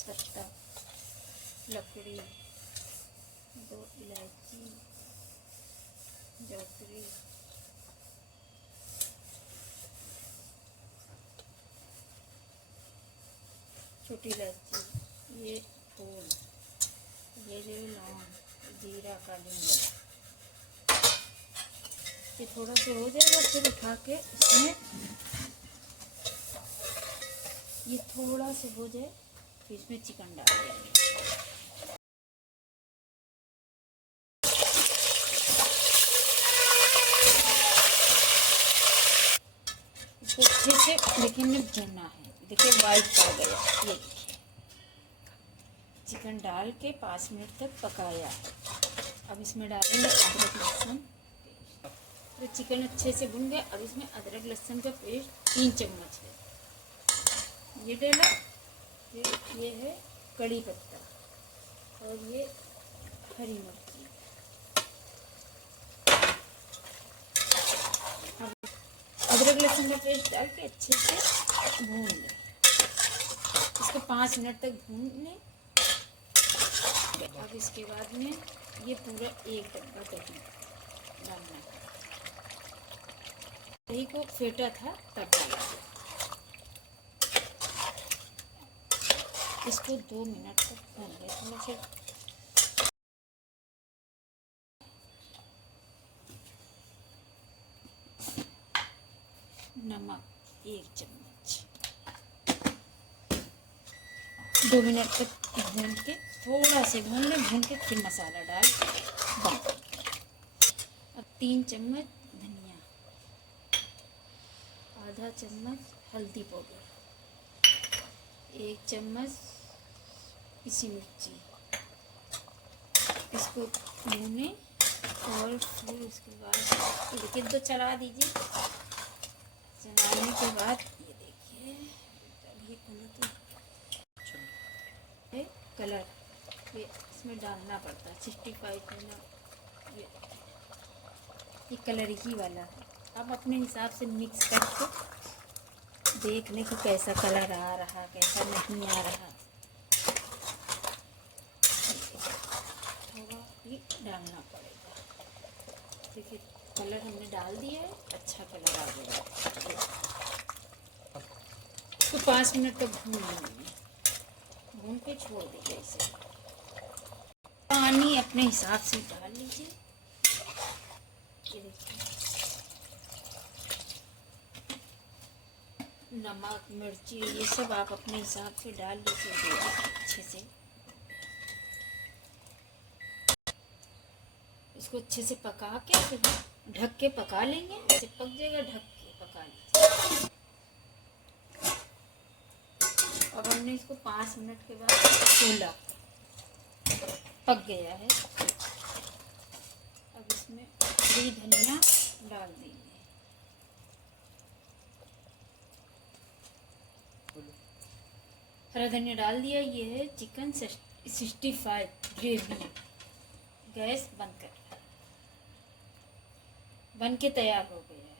तेजपत्ता, लकड़ी, 2 इलायची, जावित्री, छोटी इलायची, ये फूल, ये जो लौंग, जीरा, काली मिर्च। ये थोड़ा सा हो जाएगा, फिर उठा के इसमें ये थोड़ा सा हो जाए, फिर इसमें चिकन डाल देंगे। इसको अच्छे से देखिए में भूनना है। देखिए वाइट पड़ गया, ये देखिए चिकन डाल के 5 मिनट तक पकाया। अब इसमें डालेंगे अदरक लहसुन। तो चिकन अच्छे से भुन गया। अब इसमें अदरक लहसुन का पेस्ट 3 चम्मच है, ये डाला। फिर ये है कड़ी पत्ता और ये हरी मिर्ची। अदरक लहसुन का पेस्ट डाल के अच्छे से भून लें। इसको 5 मिनट तक भून लें। अब इसके बाद में ये पूरा 1 डब्बा दही डालना है। दही को फेंटा था तब डाला। इसको 2 मिनट तक भून लें। थोड़ा सा नमक 1 चम्मच। 2 मिनट तक भून के थोड़ा से भून लें। भून के फिर मसाला डाल बंद। अब 3 चम्मच धनिया, आधा चम्मच हल्दी पाउडर, 1 चम्मच पिसी मिर्ची। इसको भूने और फिर उसके बाद देखिए 2 चला दीजिए। चलाने के बाद ये देखिए अभी कलर ये इसमें डालना पड़ता है 65 में ना। ये कलर ही वाला है। आप अपने हिसाब से मिक्स करके देख लें कि कैसा कलर आ रहा, कैसा नहीं आ रहा। थोड़ा भी डालना पड़ेगा। देखिए कलर हमने डाल दिया है, अच्छा कलर आ गया। तो 5 मिनट तक भून लेंगे। भून के छोड़ दीजिए इसे। पानी अपने हिसाब से डाल लीजिए। ये देखिए नमक मिर्ची ये सब आप अपने हिसाब से डाल लीजिए अच्छे से। इसको अच्छे से पका के फिर ढक के पका लेंगे। ऐसे पक जाएगा, ढक के पका लीजिए। अब हमने इसको 5 मिनट के बाद खोला, पक गया है। अब इसमें हरी धनिया डाल देंगे। हरा धनिया डाल दिया। ये है चिकन 65 ग्रेवी। गैस बंद कर, बन के तैयार हो गया है।